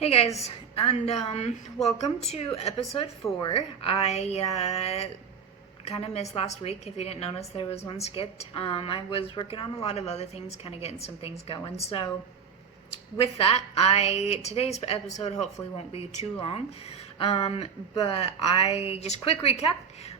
Hey guys, and welcome to episode 4. I kind of missed last week. If you didn't notice, there was one skipped. I was working on a lot of other things, kind of getting some things going. So, with that, today's episode hopefully won't be too long. But I just quick recap.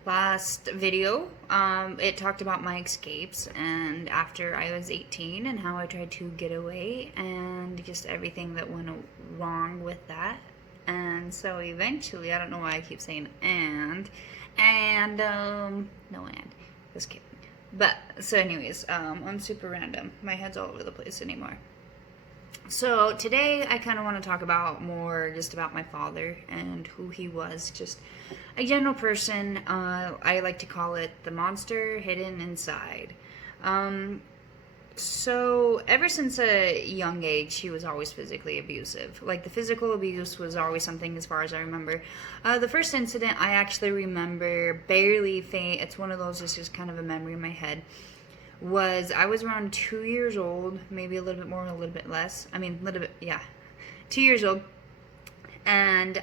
Last video, it talked about my escapes and after I was 18 and how I tried to get away and just everything that went wrong with that. And so eventually, I don't know why I keep saying no and, just kidding. But, so anyways, I'm super random. My head's all over the place anymore. So today I kind of want to talk about more just about my father and who he was. Just a general person. I like to call it the monster hidden inside. So ever since a young age, he was always physically abusive. Like the physical abuse was always something as far as I remember. The first incident I actually remember barely faint. It's one of those, it's just kind of a memory in my head. I was around 2 years old, maybe a little bit more, a little bit less. I mean, a little bit, yeah. 2 years old. And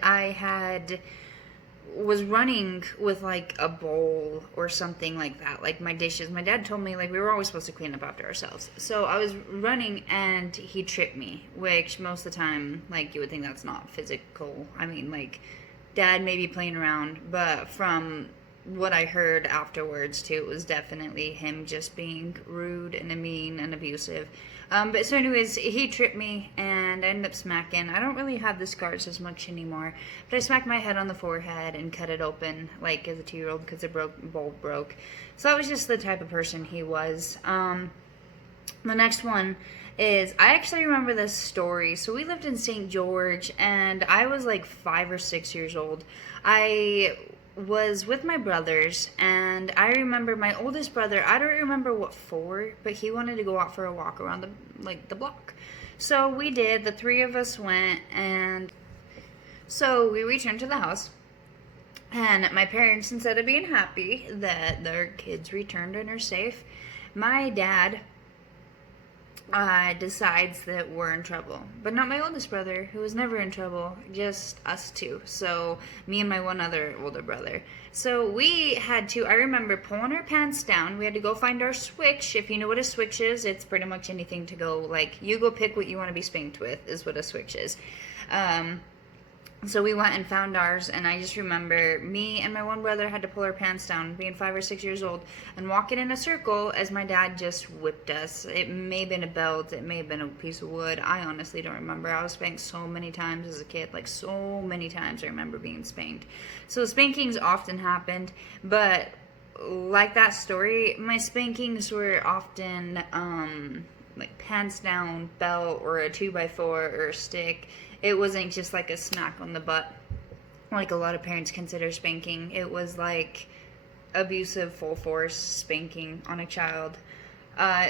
was running with like a bowl or something like that, like my dishes. My dad told me like we were always supposed to clean up after ourselves. So I was running and he tripped me, which most of the time, like you would think that's not physical. I mean, like dad may be playing around, but from what I heard afterwards too, it was definitely him just being rude and mean and abusive. But so anyways, he tripped me and I ended up smacking. I don't really have the scars as much anymore, but I smacked my head on the forehead and cut it open like as a 2-year-old because the bowl broke. So that was just the type of person he was. The next one is, I actually remember this story. So we lived in St. George and I was like 5 or 6 years old. I was with my brothers, and I remember my oldest brother, I don't remember what for, but he wanted to go out for a walk around the block. So we did, the 3 of us went, and so we returned to the house, and my parents, instead of being happy that their kids returned and are safe, my dad decides that we're in trouble. But not my oldest brother, who was never in trouble, just us two. So, me and my one other older brother. So, I remember pulling our pants down. We had to go find our switch. If you know what a switch is, it's pretty much anything to go, like, you go pick what you want to be spanked with, is what a switch is. So we went and found ours, and I just remember me and my one brother had to pull our pants down, being 5 or 6 years old, and walk it in a circle as my dad just whipped us. It may have been a belt, it may have been a piece of wood. I honestly don't remember. I was spanked so many times as a kid, like so many times I remember being spanked. So spankings often happened, but like that story, my spankings were often like pants down, belt, or a 2x4 or a stick. It wasn't just like a smack on the butt like a lot of parents consider spanking. It was like abusive, full force spanking on a child.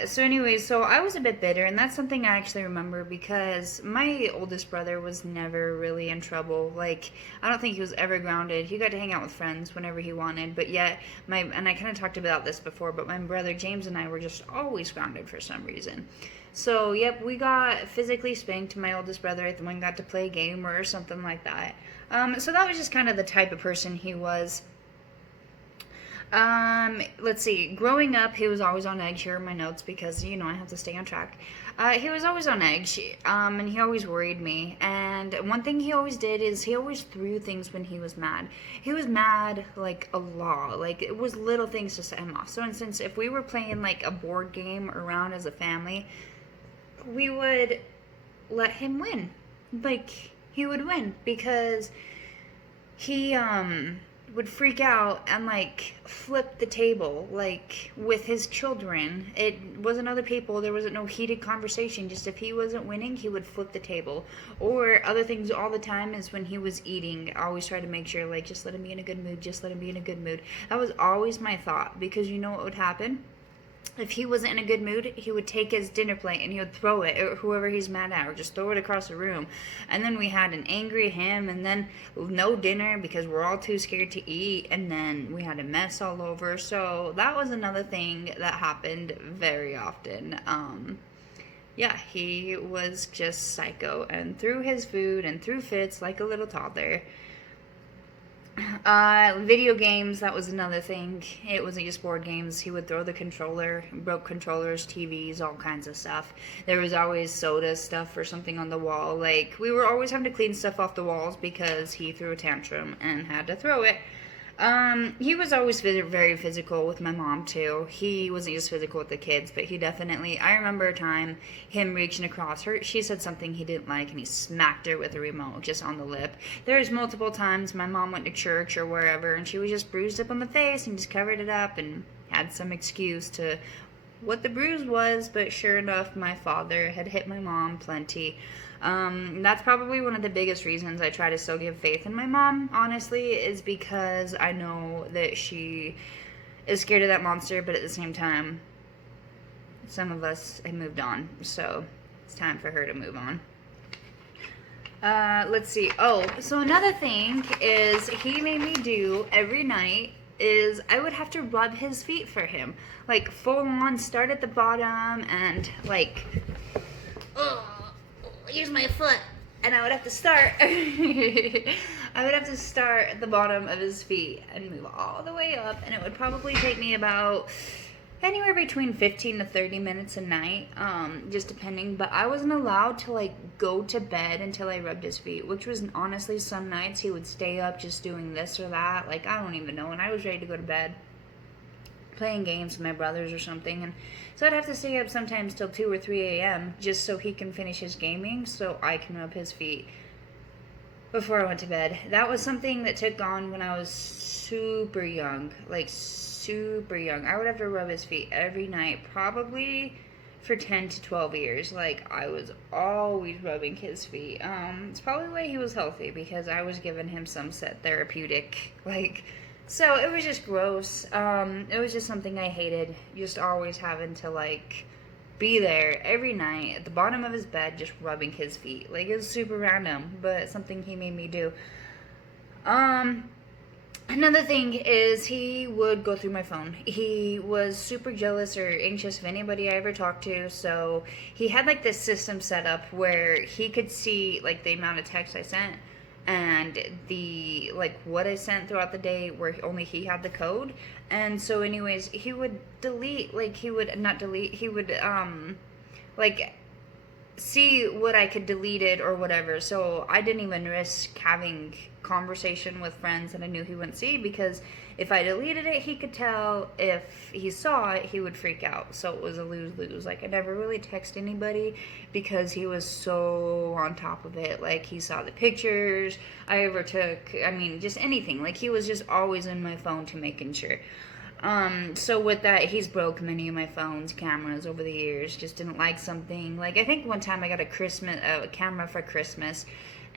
So anyways, so I was a bit bitter, and that's something I actually remember because my oldest brother was never really in trouble. Like, I don't think he was ever grounded. He got to hang out with friends whenever he wanted, but yet, and I kind of talked about this before, but my brother James and I were just always grounded for some reason. So, yep, we got physically spanked. My oldest brother, I think, got to play a game or something like that. So that was just kind of the type of person he was. Let's see. Growing up, he was always on edge. Here are my notes because, I have to stay on track. He was always on edge, and he always worried me. And one thing he always did is he always threw things when he was mad. He was mad, like, a lot. Like, it was little things to set him off. So, for instance, if we were playing, like, a board game around as a family, we would let him win. Like, he would win because he, would freak out and like flip the table like with his children. It wasn't other people, there wasn't no heated conversation, just if he wasn't winning he would flip the table. Or other things all the time is when he was eating, I always try to make sure like just let him be in a good mood, just let him be in a good mood. That was always my thought, because you know what would happen? If he wasn't in a good mood, he would take his dinner plate and he would throw it at whoever he's mad at, or just throw it across the room. And then we had an angry him, and then no dinner because we're all too scared to eat, and then we had a mess all over. So that was another thing that happened very often. yeah, he was just psycho and threw his food and threw fits like a little toddler. Video games, that was another thing. It wasn't just board games. He would throw the controller, broke controllers, TVs, all kinds of stuff. There was always soda stuff or something on the wall. Like, we were always having to clean stuff off the walls because he threw a tantrum and had to throw it. He was always very physical with my mom too. He wasn't just physical with the kids, but he definitely, I remember a time him reaching across her. She said something he didn't like and he smacked her with a remote just on the lip. There's multiple times my mom went to church or wherever and she was just bruised up on the face and just covered it up and had some excuse to what the bruise was, but sure enough, my father had hit my mom plenty. That's probably one of the biggest reasons I try to still give faith in my mom, honestly, is because I know that she is scared of that monster, but at the same time, some of us have moved on, so it's time for her to move on. Let's see. Oh, so another thing is he made me do every night is I would have to rub his feet for him. Like, full on, start at the bottom and, like, oh, here's my foot. And I would have to start, I would have to start at the bottom of his feet and move all the way up. And it would probably take me about anywhere between 15 to 30 minutes a night, just depending. But I wasn't allowed to, like, go to bed until I rubbed his feet, which was honestly some nights he would stay up just doing this or that. Like, I don't even know. And I was ready to go to bed, playing games with my brothers or something. And so I'd have to stay up sometimes till 2 or 3 a.m. just so he can finish his gaming so I can rub his feet before I went to bed. That was something that took on when I was super young, like super young. I would have to rub his feet every night, probably for 10 to 12 years. Like, I was always rubbing his feet. It's probably why he was healthy, because I was giving him some set therapeutic, like, so it was just gross. It was just something I hated, just always having to, like, be there every night at the bottom of his bed just rubbing his feet. Like, it was super random, but something he made me do. Another thing is he would go through my phone. He was super jealous or anxious of anybody I ever talked to, so he had, like, this system set up where he could see, like, the amount of text I sent and the, like, what I sent throughout the day where only he had the code. And so anyways, he would delete, like, he would not delete, he would, like, see what I could delete it or whatever. So I didn't even risk having conversation with friends that I knew he wouldn't see, because if I deleted it, he could tell. If he saw it, he would freak out. So it was a lose-lose. Like, I never really text anybody because he was so on top of it. Like, he saw the pictures I ever took. I mean, just anything. Like, he was just always in my phone to making sure. So with that, he's broke many of my phone's cameras over the years. Just didn't like something. Like, I think one time I got a camera for Christmas,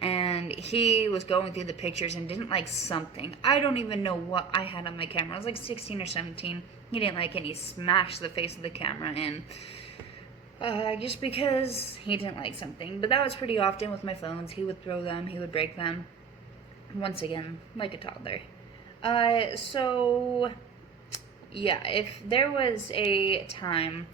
and he was going through the pictures and didn't like something. I don't even know what I had on my camera. I was like 16 or 17. He didn't like it, and he smashed the face of the camera in. Just because he didn't like something. But that was pretty often with my phones. He would throw them, he would break them. Once again, like a toddler. So yeah, if there was a time,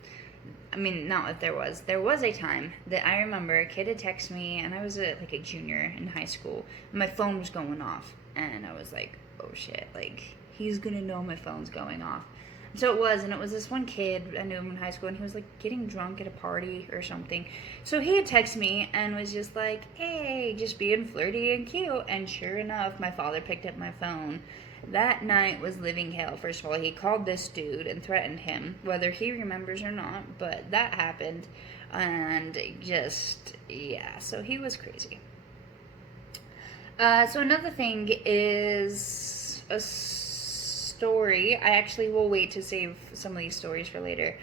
I mean, not if there was a time that I remember a kid had texted me, and I was like a junior in high school, and my phone was going off, and I was like, oh shit, like, he's gonna know my phone's going off. And so it was this one kid, I knew him in high school, and he was like getting drunk at a party or something. So he had texted me and was just like, hey, just being flirty and cute, and sure enough, my father picked up my phone. That night was living hell. First of all, he called this dude and threatened him, whether he remembers or not, but that happened. And just, yeah, so he was crazy. So another thing is a story. I actually will wait to save some of these stories for later.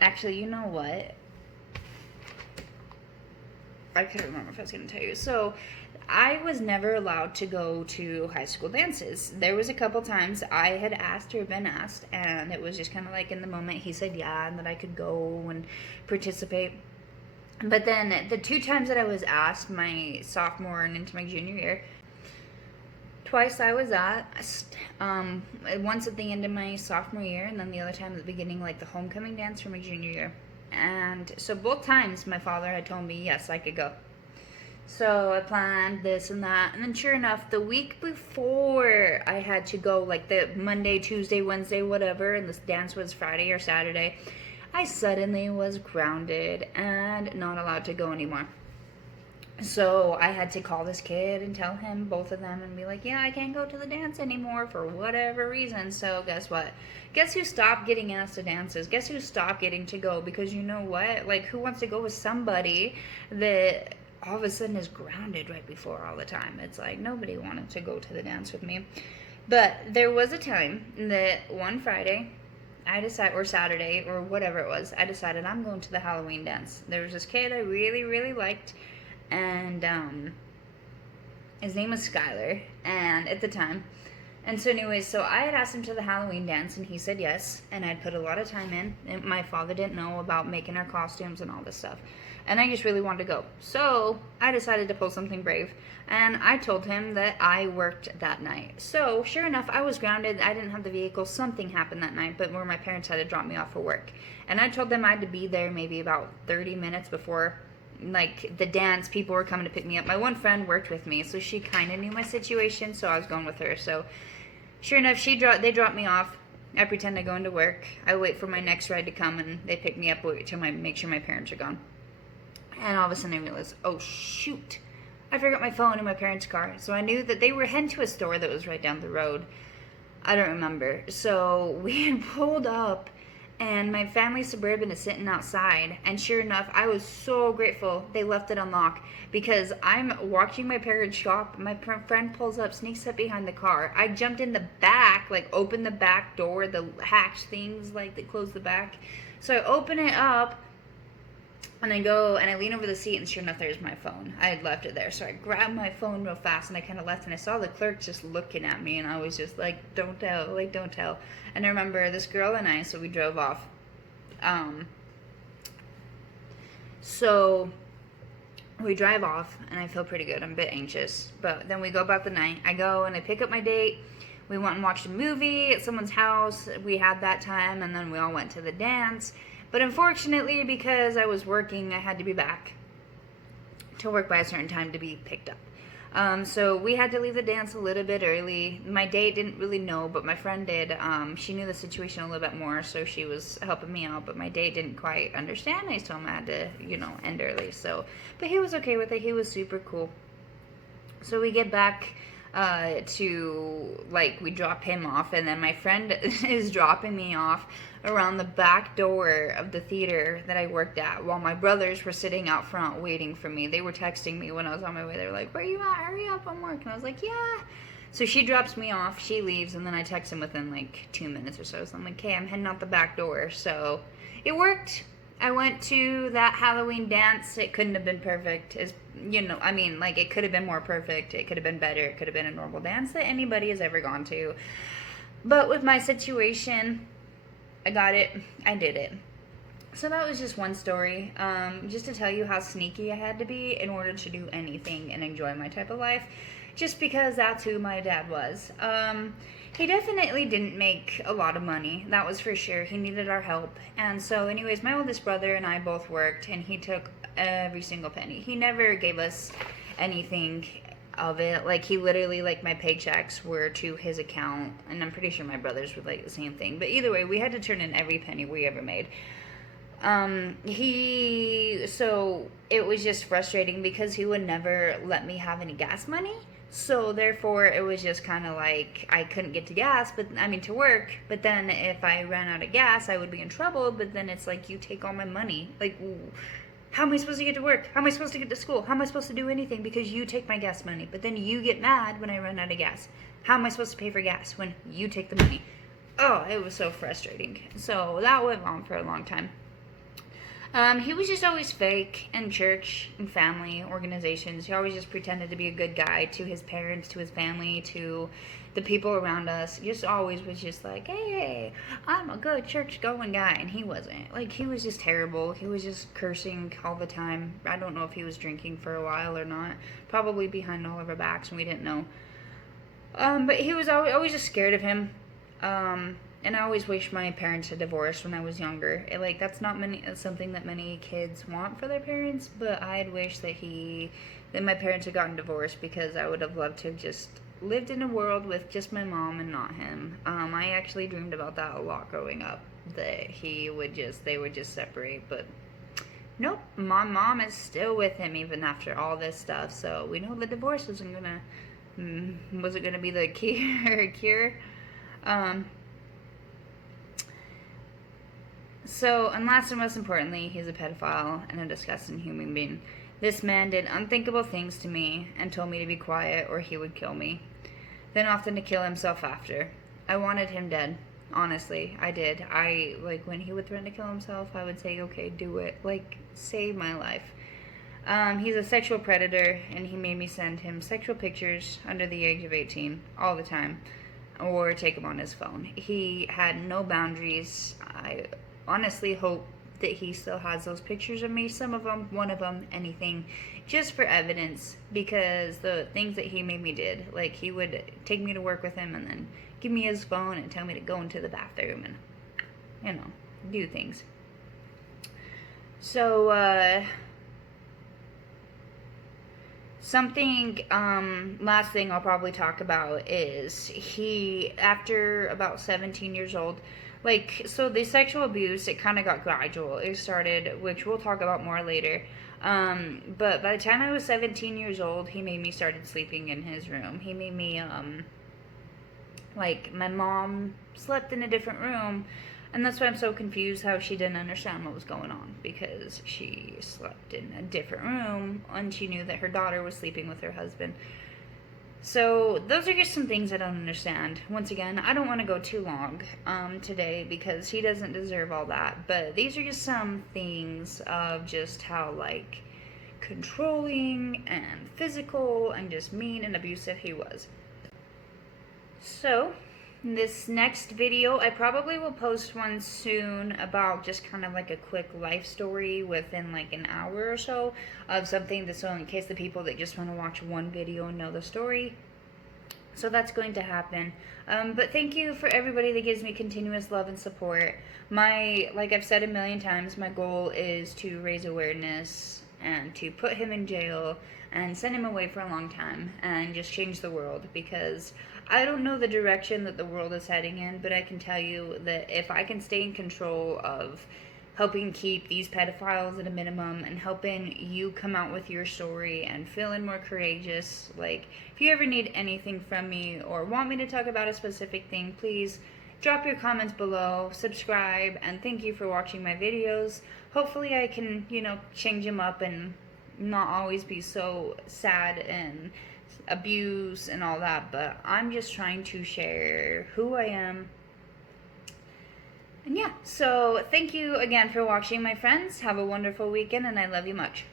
Actually, you know what? I couldn't remember if I was going to tell you. So, I was never allowed to go to high school dances. There was a couple times I had asked or been asked, and it was just kind of like in the moment he said yeah, and that I could go and participate. But then the 2 times that I was asked, my sophomore and into my junior year, Twice I was at, once at the end of my sophomore year, and then the other time at the beginning, like the homecoming dance for my junior year. And so both times my father had told me yes, I could go. So I planned this and that, and then sure enough, the week before I had to go, like the Monday, Tuesday, Wednesday, whatever, and this dance was Friday or Saturday, I suddenly was grounded and not allowed to go anymore. So I had to call this kid and tell him, both of them, and be like, yeah, I can't go to the dance anymore for whatever reason. So guess what? Guess who stopped getting asked to dances? Guess who stopped getting to go? Because you know what? Like, who wants to go with somebody that all of a sudden is grounded right before all the time? It's like nobody wanted to go to the dance with me. But there was a time that one Friday, I decided, or Saturday, or whatever it was, I decided I'm going to the Halloween dance. There was this kid I really, really liked, and his name was Skylar, and at the time. And so anyways, so I had asked him to the Halloween dance, and he said yes, and I'd put a lot of time in, and my father didn't know about making our costumes and all this stuff, and I just really wanted to go. So I decided to pull something brave, and I told him that I worked that night. So sure enough, I was grounded, I didn't have the vehicle, something happened that night, but where my parents had to drop me off for work. And I told them I had to be there maybe about 30 minutes before, like, the dance. People were coming to pick me up. My one friend worked with me, so she kind of knew my situation, so I was going with her. So sure enough, they dropped me off. I pretend I go into work. I wait for my next ride to come, and they pick me up, wait till make sure my parents are gone. And all of a sudden I realized, oh shoot, I forgot my phone in my parents' car. So I knew that they were heading to a store that was right down the road. I don't remember. So we had pulled up, and my family Suburban is sitting outside, and sure enough, I was so grateful they left it unlocked, because I'm watching my parents shop. My friend pulls up, sneaks up behind the car. I jumped in the back, like opened the back door, the hatch things like that close the back. So I open it up, and I go and I lean over the seat, and sure enough, there's my phone. I had left it there. So I grabbed my phone real fast, and I kind of left, and I saw the clerk just looking at me, and I was just like, don't tell, like, don't tell. And I remember this girl and I, so we drove off. So we drive off, and I feel pretty good. I'm a bit anxious. But then we go about the night. I go and I pick up my date. We went and watched a movie at someone's house. We had that time, and then we all went to the dance. But unfortunately, because I was working, I had to be back to work by a certain time to be picked up. So we had to leave the dance a little bit early. My date didn't really know, but my friend did. She knew the situation a little bit more, so she was helping me out. But my date didn't quite understand. I told him I had to, end early. So, but he was okay with it. He was super cool. So we get back we drop him off, and then my friend is dropping me off around the back door of the theater that I worked at, while my brothers were sitting out front waiting for me. They were texting me when I was on my way. They were like, where you at? Hurry up, I'm working. And I was like, yeah. So she drops me off, she leaves, and then I text him within like 2 minutes or so. So I'm like, okay, I'm heading out the back door. So it worked. I went to that Halloween dance. It couldn't have been perfect. It could have been more perfect. It could have been better. It could have been a normal dance that anybody has ever gone to. But with my situation, I got it. I did it. So that was just one story. Just to tell you how sneaky I had to be in order to do anything and enjoy my type of life. Just because that's who my dad was. He definitely didn't make a lot of money, that was for sure. He needed our help. And so anyways, my oldest brother and I both worked, and he took every single penny. He never gave us anything of it. Like, he literally, like, my paychecks were to his account, and I'm pretty sure my brothers would like the same thing. But either way, we had to turn in every penny we ever made. So it was just frustrating because he would never let me have any gas money. So therefore, it was just kind of like I couldn't get to work. But then if I ran out of gas, I would be in trouble. But then it's like, you take all my money. Like, how am I supposed to get to work? How am I supposed to get to school? How am I supposed to do anything? Because you take my gas money. But then you get mad when I run out of gas. How am I supposed to pay for gas when you take the money? Oh, it was so frustrating. So that went on for a long time. He was just always fake in church and family organizations. He always just pretended to be a good guy to his parents, to his family, to the people around us. Just always was just like, hey, I'm a good church-going guy. And he wasn't. Like, he was just terrible. He was just cursing all the time. I don't know if he was drinking for a while or not. Probably behind all of our backs, and we didn't know. But he was always just scared of him. And I always wished my parents had divorced when I was younger. Like, that's not something that many kids want for their parents, but I'd wish that my parents had gotten divorced, because I would have loved to have just lived in a world with just my mom and not him. I actually dreamed about that a lot growing up, that they would just separate, but nope, my mom is still with him even after all this stuff, so we know the divorce wasn't gonna be the cure. So, and last and most importantly, he's a pedophile and a disgusting human being. This man did unthinkable things to me and told me to be quiet or he would kill me. Then often to kill himself after. I wanted him dead. Honestly, I did. When he would threaten to kill himself, I would say, okay, do it. Like, save my life. He's a sexual predator, and he made me send him sexual pictures under the age of 18 all the time, or take them on his phone. He had no boundaries. I honestly hope that he still has those pictures of me, some of them, one of them, anything, just for evidence, because the things that he made me did, like, he would take me to work with him and then give me his phone and tell me to go into the bathroom and, do things. So, last thing I'll probably talk about is after about 17 years old, so the sexual abuse, it kind of got gradual. It started, which we'll talk about more later. But by the time I was 17 years old, he made me started sleeping in his room. He made me, my mom slept in a different room, and that's why I'm so confused how she didn't understand what was going on, because she slept in a different room, and she knew that her daughter was sleeping with her husband. So those are just some things I don't understand. Once again, I don't want to go too long today, because he doesn't deserve all that. But these are just some things of just how, controlling and physical and just mean and abusive he was. So, this next video, I probably will post one soon about just kind of like a quick life story within an hour or so of something that's in case the people that just want to watch one video and know the story. So that's going to happen. But thank you for everybody that gives me continuous love and support. Like I've said a million times, my goal is to raise awareness and to put him in jail and send him away for a long time and just change the world, because I don't know the direction that the world is heading in, but I can tell you that if I can stay in control of helping keep these pedophiles at a minimum and helping you come out with your story and feeling more courageous, if you ever need anything from me or want me to talk about a specific thing, please drop your comments below, subscribe, and thank you for watching my videos. Hopefully I can, change them up and not always be so sad and abuse and all that, but I'm just trying to share who I am. And yeah, so thank you again for watching, my friends. Have a wonderful weekend, and I love you much.